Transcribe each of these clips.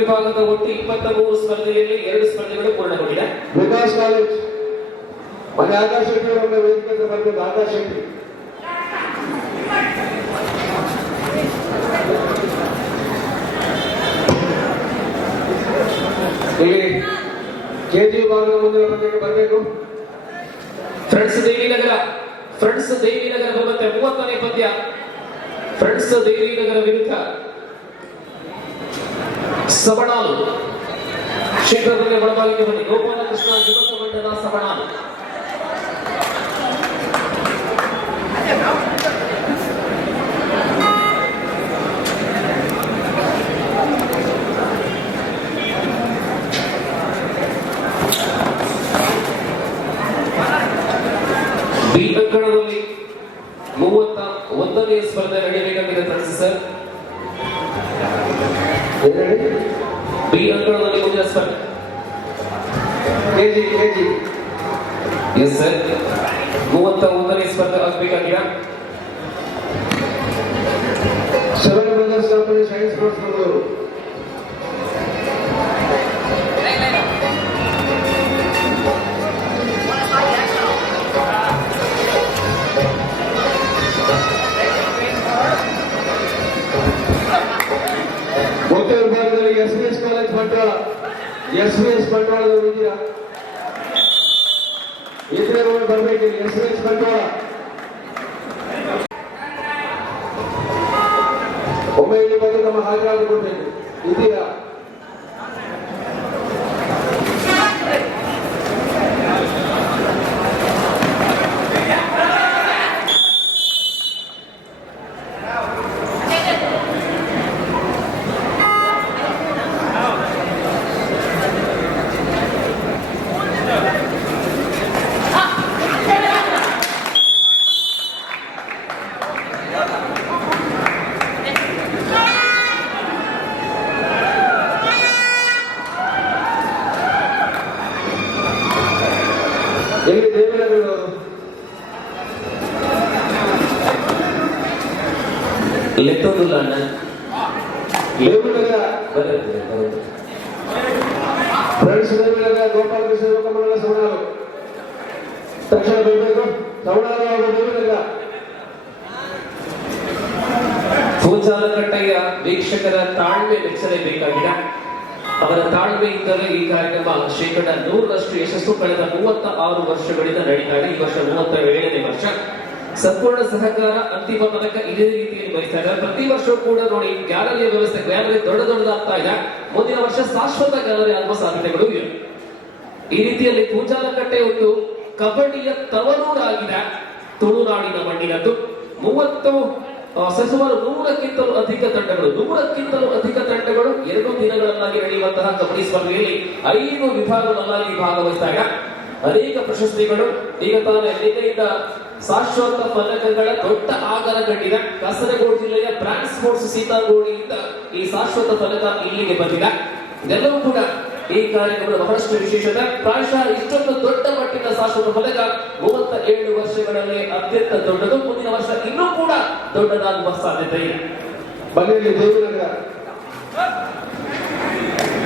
ವಿಭಾಗದ ಒಟ್ಟು 23 ಸ್ಪರ್ಧೆಯಲ್ಲಿ 2 ಸ್ಪರ್ಧೆಗಳು ಪೂರ್ಣಗೊಂಡಿದೆ. ವಿಕಾಸ್ ಕಾಲೇಜ್ ಮನೆ ಆಕಾಶ ಶೆಟ್ಟಿ ಅವರ ವೇದಿಕೆ ಬಂದಿದ್ದ ಆಕಾಶ ಶೆಟ್ಟಿ ಇಲ್ಲಿ ಕೆಜಿ ವಿಭಾಗದ ಮುಂದಿನ ಪಂದ್ಯಕ್ಕೆ ಬರಬೇಕು. ಫ್ರೆಂಡ್ಸ್ ದೇವಿನಗರ ಬರುತ್ತೆ 30ನೇ ಪಂದ್ಯ. ಫ್ರೆಂಡ್ಸ್ ದೇವಿನಗರ ವಿರುದ್ಧ ಸಬಣಾಲು. ಶೀಘ್ರದಲ್ಲೇ ಒಳಬಾಲಿಕೆ ಬನ್ನಿ. ಗೋಪಾಲಕೃಷ್ಣ ಯುವಕ ಮಂಡಲ ಸಬಣಾಲು. ಬಿ ಅಂಕಣದಲ್ಲಿ 31ನೇ ಸ್ಪರ್ಧೆ ನಡೆಯಬೇಕಾಗಿದೆ ಫ್ರೆಂಡ್ಸ್ ಸರ್. ಬಿ ಅಂಕಣದಲ್ಲಿ ಮುಂದಿನ ಸ್ಪರ್ಧೆ ಕೆಜಿ ಎಸ್ ಸರ್ 31ನೇ ಸ್ಪರ್ಧೆ ಆಗಬೇಕಾಗಿದೆ. Seven brothers company science sports Mangaluru. ಒತ್ತೆ ವಿಭಾಗದಲ್ಲಿ ಎಸ್ವಿಎಸ್ ಕಾಲೇಜ್ ಬಂಟ್ವಾಳ. ಎಸ್ವಿಎಸ್ ಬಂಟ್ವಾಳದವರು ಇದ್ದೀರಾ? ಇದ್ರೆ ಬರಬೇಕು. ಎಸ್ವಿಎಸ್ ಬಂಟ್ವಾಳ ಒಮ್ಮೆ ಇಲ್ಲಿ ಬಂದು ನಮ್ಮ ಹಾಜರಾತಿ ಕೊಡ್ಬೇಕು. ಇದ್ದೀರಾ? ಎಲ್ಲಿ ದೇವನಗರದವರು? ಲೆಕ್ಕದಿಲ್ಲ ಅಣ್ಣ. ದೇವನಗರ ಫ್ರೆಂಡ್ಸ್ ದೇವನಗರ ಗೋಪಾಲಕೃಷ್ಣ ಯುವಕ ಮಂಡಲ ಸವಣಾಲು. ತಕ್ಷಣ ಬರಬೇಕು. ಸವಣಾಲು ಹಾಗೂ ದೇವನಗರ. ಪೂಜಾಲಕಟ್ಟೆಯ ವೀಕ್ಷಕರ ತಾಳ್ಮೆ ಮೆಚ್ಚಲೇಬೇಕಾಗಿದೆ. ಅವರ ತಾಳ್ಮೆಯಿಂದಲೇ ಈ ಕಾರ್ಯಕ್ರಮ 100% ಯಶಸ್ಸು. ಕಳೆದ 36 ವರ್ಷಗಳಿಂದ ನಡೀತಾ ಇದೆ. ಈ ವರ್ಷ 37ನೇ ವರ್ಷ. ಸಂಪೂರ್ಣ ಸಹಕಾರ, ಅಂತಿಮ ತನಕ ಇದೇ ರೀತಿಯಲ್ಲಿ ಬಯಸ್ತಾ ಇದ್ದಾರೆ. ಪ್ರತಿ ವರ್ಷ ಕೂಡ ನೋಡಿ ಗ್ಯಾಲರಿಯ ವ್ಯವಸ್ಥೆ, ಗ್ಯಾಲರಿ ದೊಡ್ಡದಾಗ್ತಾ ಇದೆ. ಮುಂದಿನ ವರ್ಷ ಶಾಶ್ವತ ಗ್ಯಾಲರಿ ಆಗುವ ಸಾಧ್ಯತೆಗಳು ಇವೆ. ಈ ರೀತಿಯಲ್ಲಿ ಪೂಜಾಲಕಟ್ಟೆ ಒಂದು ಕಬಡ್ಡಿಯ ತವರೂರಾಗಿದೆ. ತುಳುನಾಡಿನ ಮಣ್ಣಿನದ್ದು. ಸುಮಾರು 100ಕ್ಕಿಂತಲೂ ಅಧಿಕ ತಂಡಗಳು 2 ದಿನಗಳನ್ನಾಗಿ ನಡೆಯುವಂತಹ ಕಬಡ್ಡಿ ಸ್ಪರ್ಧೆಯಲ್ಲಿ 5 ವಿಭಾಗಗಳನ್ನಾಗಿ ಭಾಗವಹಿಸಿದಾಗ ಅನೇಕ ಪ್ರಶಸ್ತಿಗಳು. ಈಗ ತಾನೇ ನಿನ್ನೆಯಿಂದ ಶಾಶ್ವತ ಪದಕಗಳ ದೊಡ್ಡ ಆಗರ ಕಂಡಿದೆ. ಕಾಸರಗೋಡು ಜಿಲ್ಲೆಯ ಬ್ರಾಂಡ್ ಸ್ಪೋರ್ಟ್ಸ್ ಸೀತಾಗೋಡಿಯಿಂದ ಈ ಶಾಶ್ವತ ಪದಕ ಇಲ್ಲಿಗೆ ಬಂದಿದೆ. ಇದೆಲ್ಲವೂ ಕೂಡ ಈ ಕಾರ್ಯಕ್ರಮದ ಬಹಳಷ್ಟು ವಿಶೇಷತೆ. ಪ್ರಾಯಶಃ ಇಷ್ಟೊಂದು ದೊಡ್ಡ ಮಟ್ಟಿನ ಶಾಶ್ವತ ಪದಕ 37 ವರ್ಷಗಳಲ್ಲಿ ಅತ್ಯಂತ ದೊಡ್ಡದು. ಮುಂದಿನ ವರ್ಷ ಇನ್ನೂ ಕೂಡ ದೊಡ್ಡದಾಗುವ ಸಾಧ್ಯತೆ ಇದೆ. ಬನ್ನಿ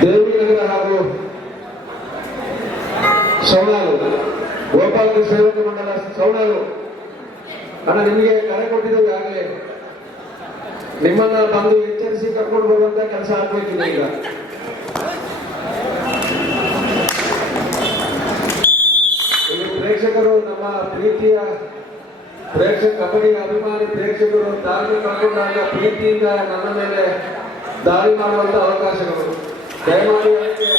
ದೇವಿನಗರ ಹಾಗೂ ಸವಣಾಲು ಗೋಪಾಲಕೃಷ್ಣ ಯುವಕ ಮಂಡಲ ಸವಣಾಲು. ಅಣ್ಣ ನಿಮಗೆ ಕರೆ ಕೊಟ್ಟಿದ್ದೇವೆ ಆಗಲೇ. ನಿಮ್ಮನ್ನ ಬಂದು ಎಚ್ಚರಿಸಿ ಕರ್ಕೊಂಡು ಬರುವಂತ ಕೆಲಸ ಆಗ್ಬೇಕಿದೆ ಈಗ. ಪ್ರೇಕ್ಷಕರು, ನಮ್ಮ ಪ್ರೀತಿಯ ಕಬಡ್ಡಿ ಅಭಿಮಾನಿ ಪ್ರೇಕ್ಷಕರು ದಾರಿ ಕರ್ಕೊಂಡಾಗ ಪ್ರೀತಿಯಿಂದ ನನ್ನ ಮೇಲೆ ದಾಳಿ ಮಾಡುವಂತ ಅವಕಾಶಗಳು. ದಯಮಾಡಿ ಅದಕ್ಕೆ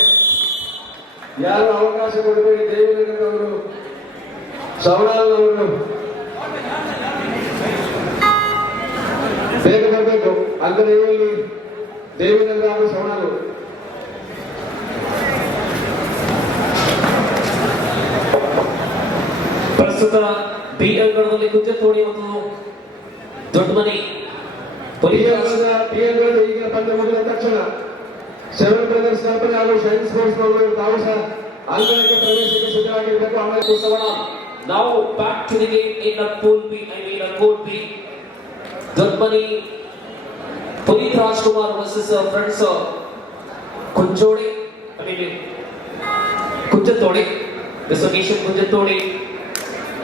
ಯಾರು ಅವಕಾಶ ಕೊಡಬೇಡಿ. ದೇವನಗರದವರು, ಸವಣಾಲದವರು ಬೇಗ ಬರಬೇಕು. ಅಂಗಡಿಯಲ್ಲಿ ದೇವನಗರ ಹಾಗೂ ಸವಣಾಲು. ಪ್ರಸ್ತುತ ಬಿ ಅಂಕಣದಲ್ಲಿ ಕುಂಜಥೋಡಿ ಮತ್ತು ದೊಡ್ಮನೆ ಈಗ ಪಂದ್ಯ ಮುಗಿದ ತಕ್ಷಣ ಸೆವೆನ್ ಬ್ರದರ್ಸ್ ಕಂಪನಿ ಹಾಗೂ ಸೈನ್ಸ್ ಸ್ಪೋರ್ಟ್ಸ್ ಮಂಗಳೂರು ತಾವು ಸಹ ಅಂಗಣಕ್ಕೆ ಪ್ರವೇಶಕ್ಕೆ ಸಿದ್ಧವಾಗಿರಬೇಕು. ಆಮೇಲೆ ಸವಣಾಲು. Now back to the game in the pool B. Code B. Dodmane, Puneeth Rajkumar versus friends Kunjodi, Kunjathody. This occasion, Kunjathody,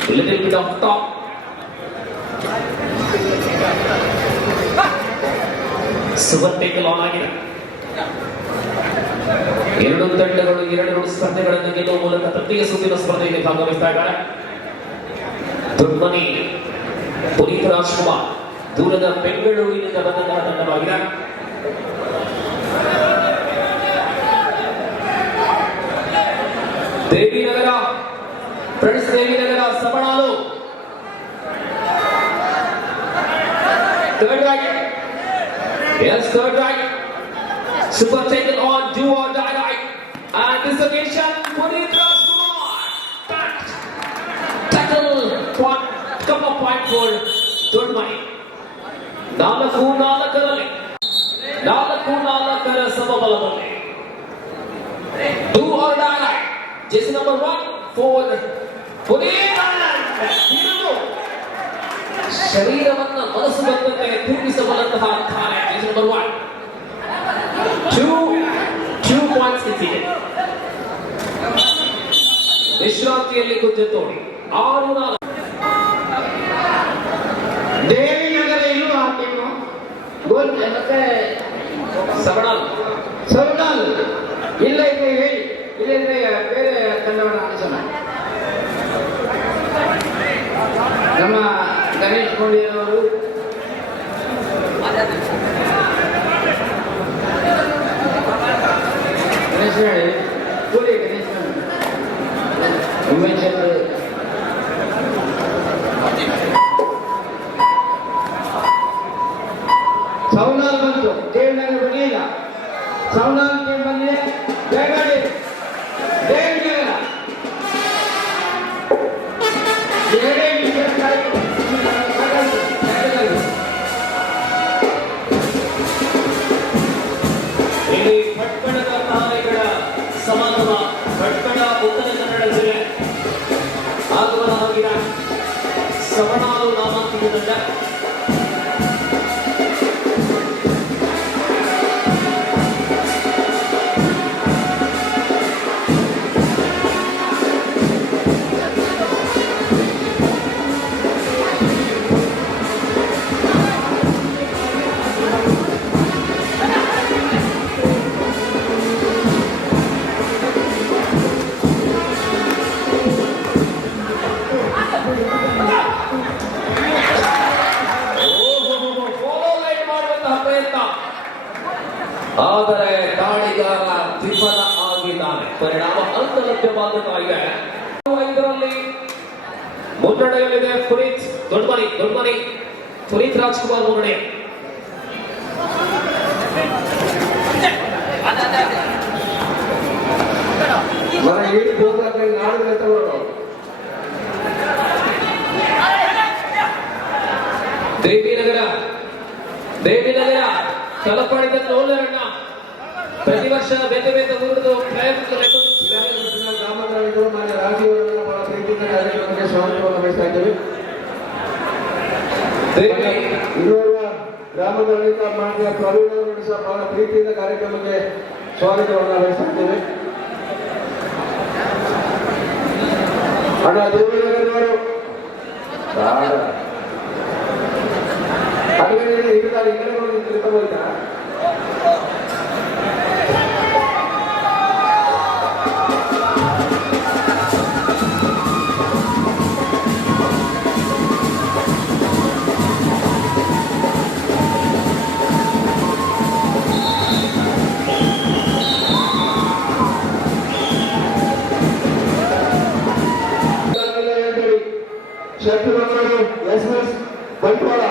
a little bit of top. Swasthik on again. ಎರಡು ತಂಡಗಳು ಎರಡು ಸ್ಪರ್ಧೆಗಳನ್ನು ಗೆಲ್ಲುವ ಮೂಲಕ ತೃತೀಯ ಸುತ್ತಿನ ಸ್ಪರ್ಧೆಯಲ್ಲಿ ಭಾಗವಹಿಸ್ತಾ ಇದ್ದಾರೆ. ದೊಡ್ಮನೆ ಪುನೀತ್ ರಾಜ್ಕುಮಾರ್ ದೂರದ ಬೆಂಗಳೂರಿನಿಂದ ಬಂದಂತಹ ತಂಡವಾಗಿದೆ. Devinagar friends, Devinagar ಸಬಣಾಲು third right, yes, third right, super taken on, do or die right, and this occasion Puneeth Rajkumar tackle point, come up point for Dodmane. ನಾಲ್ಕು ನಾಲ್ಕರ ಸಮಬಲದಲ್ಲಿ do or die right, jersey number 1 for Puneeth. ಶರೀರವನ್ನ ಮನಸ್ಸು ಬಂದಂತೆ ತಿರುಗಿಸಬಲ್ಲಂತಹ ಧಾರೆ. jersey number 1, 2 points conceded. ವಿಶ್ರಾಂತಿಯಲ್ಲಿ ಕುಂಜತೋಡಿ 6-4. Devinagar ಇಲ್ಲೂ ಆ team ಗೋಲ್ ಮತ್ತೆ ಸಬಣಾಲ್ ಇಲ್ಲ ಇದೆ ಹೇಳಿ, ಇಲ್ಲಂದ್ರೆ ಬೇರೆ ತಂಡವನ್ನು ಆಡಿಸೋಣ. ನಮ್ಮ ಗಣೇಶ್ ಕೊಂಡಿಯವರು ಗಣೇಶ್ ಹೇಳಿ ಕೂಲಿ ಗಣೇಶ್ ಉಮೇಶ್ ಸೌನಾಲ್ ಬಂತು, ದೇವಿನಗರ ಬರಲಿಲ್ಲ. ಸೌನಾಲ್ ಟೀಮ್ ಬಂದಿದೆ. ಬೇಗಡಿ ದೇವಿನಗರ ಇಲ್ಲಿ ಭಟ್ಕಳದ ತಾರೆಗಳ ಸಮಾಗಮ. ಭಟ್ಕಳ ಉತ್ತರ ಕನ್ನಡ ಜಿಲ್ಲೆ ಆಗಮನವಾಗಿನ ಸವಣಾಲು ನಾಮಾಂಕಿತ ತಂಡ. ಆದರೆ ದಾಳಿಗಾರ ವಿಫಲ ಆಗಿದ್ದಾನೆ. ಪರಿಣಾಮ ಅಂತ ಲಭ್ಯವಾಗುತ್ತಾ ಇದೆ. 5ರಲ್ಲಿ ಮುನ್ನಡೆಯಲ್ಲಿದೆ ಪುನೀತ್. ದೊಡ್ಮನೆ ಪುನೀತ್ ರಾಜ್ಕುಮಾರ್ ಮುನ್ನಡೆ. ದೇವಿನಗರ ತಲಪಾಡಿದ ಲೋಲರಣ್ಣ ಪ್ರತಿ ವರ್ಷ ಬೇತೆ ಊರಿದು ಗ್ರಾಮದಲ್ಲಿದ್ದು ಮಾನ್ಯ ರಾಜೀವರನ್ನ ಬಹಳ ಪ್ರೀತಿಯಿಂದ ಕಾರ್ಯಕ್ರಮಕ್ಕೆ ಸ್ವಾಗತವನ್ನು ಬಯಸ್ತಾ ಇದ್ದೇವೆ. ಇನ್ನೋರ್ವ ಗ್ರಾಮದಲ್ಲಿದ್ದ ಮಾನ್ಯ ಪ್ರವೀಣರನ್ನು ಸಹ ಬಹಳ ಪ್ರೀತಿಯಿಂದ ಕಾರ್ಯಕ್ರಮಕ್ಕೆ ಸ್ವಾಗತವನ್ನು ಬಯಸ್ತಾ ಇದ್ದೇವೆ. ಅಣ್ಣ ದೇವಿನಗರವರು ಅಡುಗೆ ಇರ್ತಾರೆ, ಈ ಕಡೆ ನೋಡಿ ತಿಳ್ಕೊಬೋಯ್ತಾ? ಶಕ್ತಿ ಬಂದರು ಎಸ್ ಬಂಟ್ವಾಳ.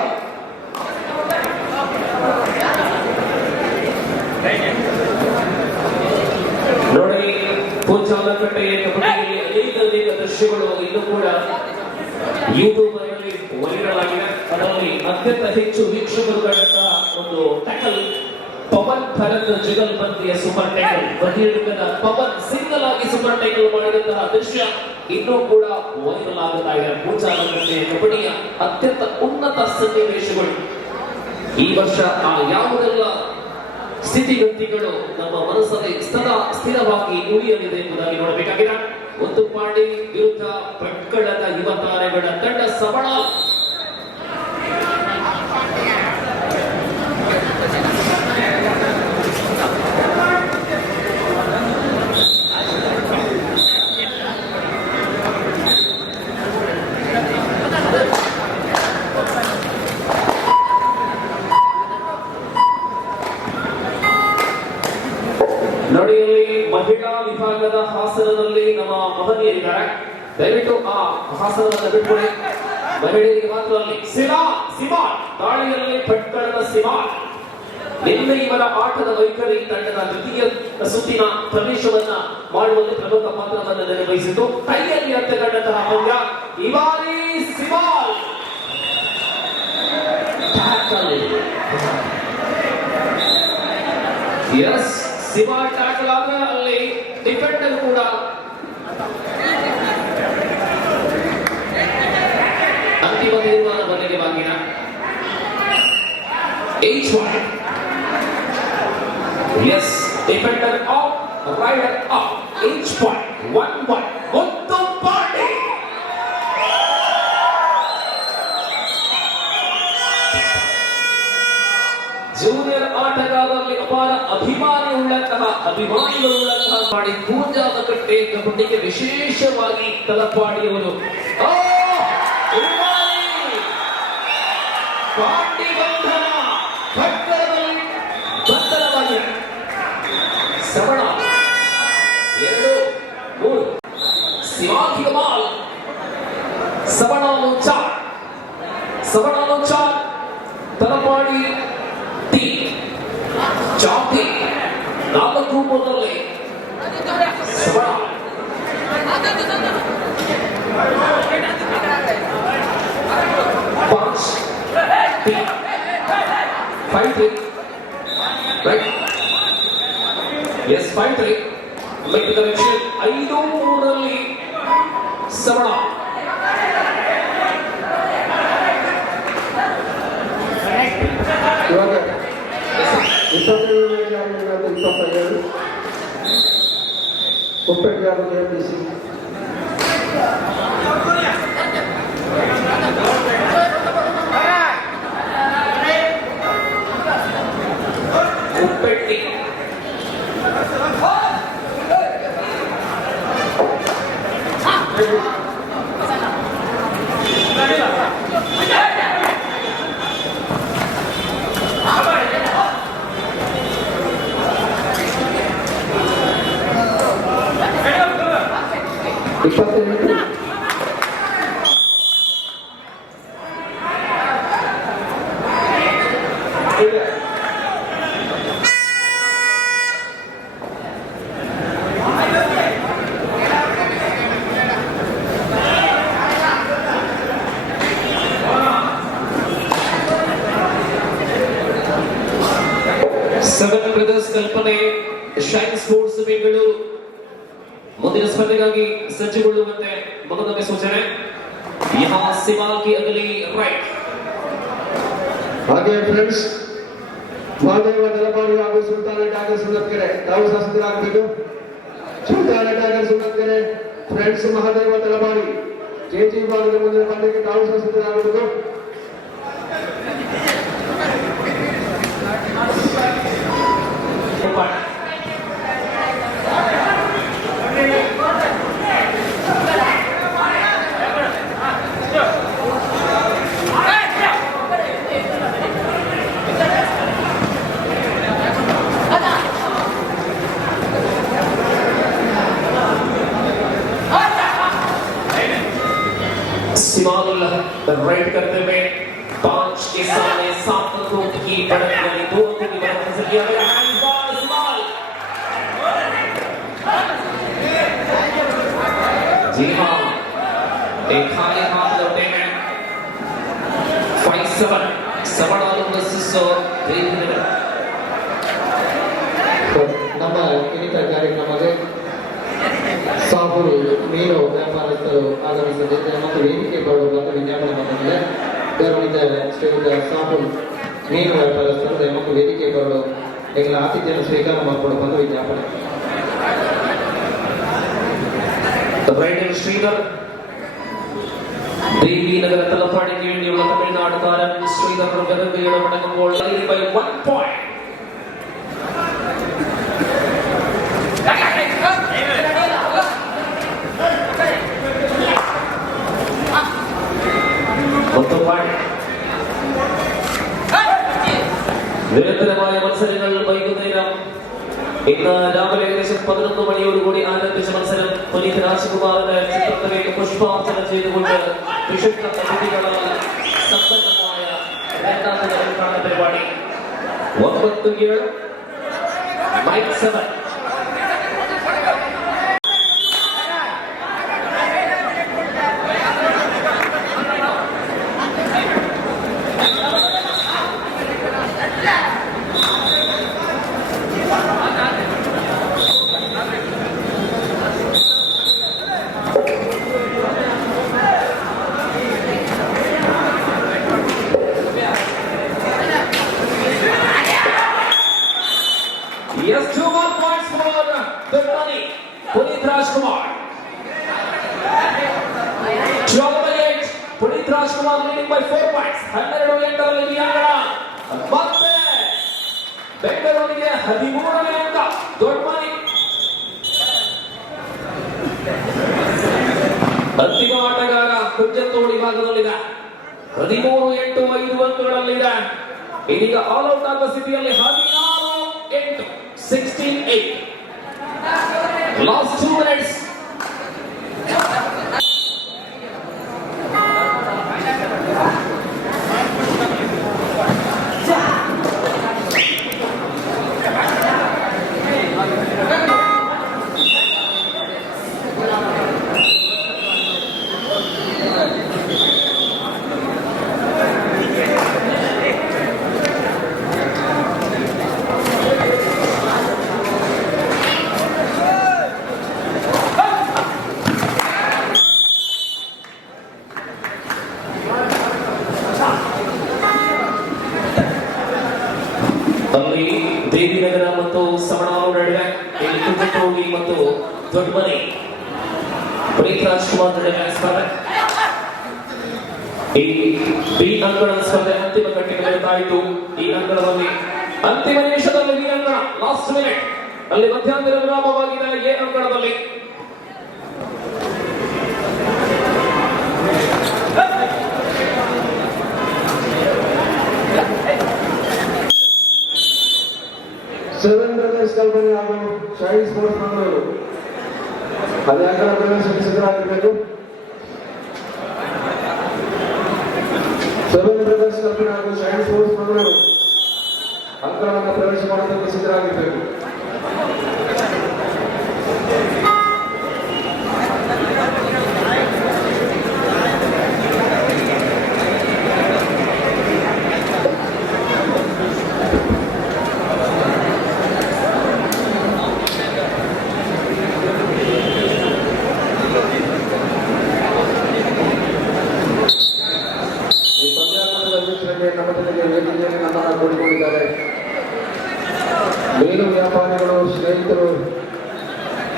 ನೋಡಿ, ಪೂಜಾಲಕಟ್ಟೆಯ ಕಬಡ್ಡಿಯಲ್ಲಿ ಅನೇಕ ದೃಶ್ಯಗಳು ಇನ್ನೂ ಕೂಡ ಯೂಟ್ಯೂಬ್ನಲ್ಲಿ ವೈರಲ್ ಆಗಿದೆ. ಅದರಲ್ಲಿ ಅತ್ಯಂತ ಹೆಚ್ಚು ವೀಕ್ಷಕರು ಕಂಡಂತಹ ಒಂದು ಟ್ಯಾಕಲ್ ಪವನ್ ಭರತ್ ಜುಗಲ್ ಬಂದಿಯ ಸೂಪರ್ ಟ್ಯಾಕಲ್. ಬದಿಯಡಿಗದ ಪವನ್ ಸಿಂಗಲ್ ಆಗಿ ಸೂಪರ್ ಟ್ಯಾಕಲ್ ಮಾಡಿದಂತಹ ದೃಶ್ಯ ಇನ್ನೂ ಕೂಡ ವೈರಲ್ ಆಗುತ್ತಾ ಇದೆ. ಪೂಜಾಲಕಟ್ಟೆಯ ಕಬಡ್ಡಿಯ ಅತ್ಯಂತ ಉನ್ನತ ಸನ್ನಿವೇಶಗಳು. ಈ ವರ್ಷ ಯಾವುದೆಲ್ಲ ಸ್ಥಿತಿಗತಿಗಳು ನಮ್ಮ ಮನಸ್ಸಲ್ಲಿ ಸದಾ ಸ್ಥಿರವಾಗಿ ಉಳಿಯಲಿದೆ ಎಂಬುದಾಗಿ ನೋಡಬೇಕಾಗಿದೆ. ಒಂದು ಪಾಂಡಿ ವಿರುದ್ಧ ಭಟ್ಕಳದ ಯುವ ತಾರೆಗಳ ತಂಡ ಸಬಳ. ನೋಡಿಯಲ್ಲಿ ಮಹಿಳಾ ವಿಭಾಗದ ಹಾಸನದಲ್ಲಿ ನಮ್ಮ ಮಹನೀಯರಿದ್ದಾರೆ. ದಯವಿಟ್ಟು ಆ ಹಾಸನವನ್ನು ಬಿಟ್ಕೊಡಿ. ಮಹಿಳೆಯರಿಗೆ ಮಾತ್ರ ಅಲ್ಲಿ ಸಿಮಾಲ್ ದಾಳಿಯಲ್ಲಿ ಭಟ್ಕಳದ ಸಿಮಾಲ್. ನಿನ್ನೆ ಇವರ ಆಟದ ವೈಖರಿ ತಂಡದ ದ್ವಿತೀಯ ಸುತ್ತಿನ ಪ್ರವೇಶವನ್ನ ಮಾಡುವಲ್ಲಿ ಪ್ರಮುಖ ಪಾತ್ರವನ್ನು ನಿರ್ವಹಿಸಿತು. ಕೈಯಲ್ಲಿ ಹತ್ತಗೊಂಡಂತಹ ಪಂದ್ಯ ಇವಾರಿ ಸಿಮಾಲ್. ಎಸ್, ಸಿಮಾಲ್ ಟ್ಯಾಕಲ್ ಆದ್ರೆ ಅಲ್ಲಿ ಡಿಫೆಂಡರ್ ಕೂಡ ಅಂತಿಮ ತೀರ್ಮಾನ ಬದಲಿಗೆ ಬಾಗಿನ H1. Yes, defender out, rider up. H1, 1-1. ಒಂದು ಪಾರ್ಟಿ. ಜೂನಿಯರ್ ಆಟಗಾರರಲ್ಲಿ ಅಪಾರ ಅಭಿಮಾನಿಗಳುಳ್ಳಂತಹ ಮಾಡಿ ಕೂಂಜಾತಕಟ್ಟೆ ಕಬಡ್ಡಿಗೆ ವಿಶೇಷವಾಗಿ ತಲಪಾಡಿಯವರು ಪಾಂಡಿ ಬಂಧನ ಭಟ್ಕಳದಲ್ಲಿ ಬಂಧನವಾಗಿದೆ. ಸವಣ 2-3 ಸಿಮಾಕಿ ಕಮಾಲ್. ಸವಣನು ಚಾರ್ ತಲಪಾಡಿ ಟಿ ಚಾಪಿ 4-3 ಸವಣ. Punch. 5-3. Right? Yes, 5-3. Make the connection. 5-3 ಸವಣ. ಇವಾಗ 25 ಕುಪ್ಪೆಗೆ ಯಾರು ಎಪಿಸಿ ಕುಪ್ಪೆಟ್ಟಿ ಸೆವೆನ್ ಬ್ರದರ್ಸ್ ಕಲ್ಪನೆ ಶೈನ್ ಸ್ಪೋರ್ಟ್ಸ್ ಬೆಂಗಳೂರು ಮುಂದಿನ ಸ್ಪರ್ಧೆಗಾಗಿ ಸಜ್ಜುಗೊಳ್ಳುವಂತೆ ಮಗದೊಮ್ಮೆ ಸೂಚನೆ. यहाँ सिमाल की अगली राइट. ಹಾಗೆ ಫ್ರೆಂಡ್ಸ್, ಮಾಧವ ತಲಪಾಡಿ ಹಾಗೂ ಸುಲ್ತಾನ ಟಾಗರ್ ಸುಂದರ್ಕೆರೆ ತಾವು ಶಾಸಕರಾಗಬೇಕು. ಸುಲ್ತಾನ ಟಾಗರ್ ಸುಂದರ್ಕೆರೆ ಫ್ರೆಂಡ್ಸ್ ಮಹಾದೇವ ತಲಪಾಡಿ ಕೆಜಿ ವಿಭಾಗದ ಮುಂದಿನ ಪಂದ್ಯಕ್ಕೆ ತಾವು ಶಾಸಕರಾಗಬೇಕು. सिमाल राइट करते हुए 5 के सामने 7 अंकों की बढ़त यानी 2 अंकों की बढ़त हासिल किया गया. सिमाल जी हाँ, एक खाली हाथ लौटे हैं. 5-7 ಸವಣಾಲು ವರ್ಸಸ್ ನಮ್ಮ ಇನ್ನಿತ ಕಾರ್ಯಕ್ರಮಕ್ಕೆ ಸಾಹುಲ್ ಮೀನು ವ್ಯಾಪಾರಸ್ಥರು ಆಗಮಿಸಲಿದ್ದಾರೆ ಮತ್ತು ವೇದಿಕೆ ಬರುವ ವಿಜ್ಞಾಪನೆ ಬಂದಿದೆ. ಗೌರವಿತ ಶ್ರೀಯುತ ಸಾಹುಲ್ ಮೀನು ವ್ಯಾಪಾರಸ್ಥರು ಮತ್ತು ವೇದಿಕೆ ಬರುವ ಈಗಲ ಆತಿಥ್ಯನ ಸ್ವೀಕಾರ ಮಾಡಿಕೊಡಬಹುದು ವಿಜ್ಞಾಪನೆ. റൈഡർ ശ്രീധർ ദേവീനഗര തലപ്പാടിക്ക് വേണ്ടിയുള്ള തമിഴ്നാട് താരം ശ്രീധർ ഗംഗയുടെ മടങ്ങുമ്പോൾ 1 point. നിരന്തരമായ മത്സരങ്ങൾ വൈകുന്നേരം ഇന്ന് രാവിലെ ഏകദേശം 11 മണിയോടുകൂടി ആരംഭിച്ച മത്സരം പുനീത് രാജകുമാറിന്റെ ചിത്രത്തിലേക്ക് പുഷ്പാർച്ചന ചെയ്തുകൊണ്ട് വിശുദ്ധ അതിഥികളാൽ സമ്പന്നമായ രണ്ടാമത്തെ ഉദ്ഘാടന പരിപാടി 9 mic 7. Yes, 2 more points for Dodmane. Puneeth Rajkumar. 12-8. Puneeth Rajkumar leading by 4 points. 12-8 ವಿಯಾಂಗಣ. ಮತ್ತೆ ಬೆಂಗಳೂರಿಗೆ 13ನೇ ಅಂಕ Dodmane. ಅಂತಿಮ ಆಟಗಾರ ಕುಂಜತೋಡಿ ಭಾಗದಲ್ಲಿದೆ. 13-8 5 ಅಂಕಗಳಲ್ಲಿದೆ. ಇದೀಗ ಆಲ್ ಔಟ್ ಆಗುವ ಸ್ಥಿತಿಯಲ್ಲಿ 16-8 16-8. Last 2 minutes. ಅಲ್ಲಿ ದೇವಿನಗರ ಮತ್ತು ಸಮಣಾರು ನಡುವೆ ಇಲ್ಲಿ ಕುಂಜತೋಡಿ ಮತ್ತು ದೊಡ್ಮನೆ ಪುನೀತ್ ರಾಜ್ಕುಮಾರ್ ನಡುವೆ ಸ್ಪರ್ಧೆ. ಈ ಬಿ ಅಂಕಣದ ಸ್ಪರ್ಧೆ ಅಂತಿಮ ಘಟ್ಟಿಗೆ ಬರುತ್ತಾಯಿತು. ಈ ಅಂಕಣದಲ್ಲಿ ಅಂತಿಮ ನಿಮಿಷದಲ್ಲಿ ಬಿ ಅಂಕಣ ಲಾಸ್ಟ್ ಮಿನಿಟ್ ಅಲ್ಲಿ ಮಧ್ಯಂತರ ವಿರಾಮವಾಗಿದೆ. ಎ ಅಂಕಣದಲ್ಲಿ ಸೆವೆನ್ ಬ್ರದರ್ಸ್ ಕಲ್ಪನೆ ಹಾಗೂ ಶಾಹಿ ಸ್ಪೋರ್ಟ್ಸ್ ಮಂಗಳೂರು ಅದೇ ಅಂಕಣ ಪ್ರವೇಶಕ್ಕೆ ಸಿದ್ಧರಾಗಿರಬೇಕು. 7 ಬ್ರದರ್ಸ್ ಕಲ್ಪನೆ ಹಾಗೂ ಶಾಹಿ ಸ್ಪೋರ್ಟ್ಸ್ ಮಂಗಳೂರು ಅಂಕಣವನ್ನು ಪ್ರವೇಶ ಮಾಡುವುದಕ್ಕೆ ಸಿದ್ಧರಾಗಿರಬೇಕು. ನಮ್ಮನ್ನು ಕೂಡಿಕೊಂಡಿದ್ದಾರೆ. ಮೀನು ವ್ಯಾಪಾರಿಗಳು, ಸ್ನೇಹಿತರು,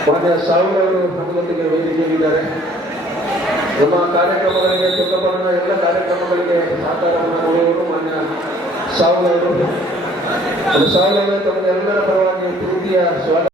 ಮಾನ್ಯ ಸಾವುಗಳು ನಮ್ಮೊಂದಿಗೆ ವೇದಿಕೆಯಲ್ಲಿದ್ದಾರೆ. ನಮ್ಮ ಕಾರ್ಯಕ್ರಮಗಳಿಗೆ ತುಂಗಬಣ್ಣ ಎಲ್ಲ ಕಾರ್ಯಕ್ರಮಗಳಿಗೆ ಸಹಕಾರವನ್ನು ಕೊಡುವವರು ಮಾನ್ಯ ಸಾವುಗಳು. ಸಾವುಗಳು ತಮ್ಮ ಎಲ್ಲರ ಪರವಾಗಿ ಪ್ರೀತಿಯ ಸ್ವಾಗತ.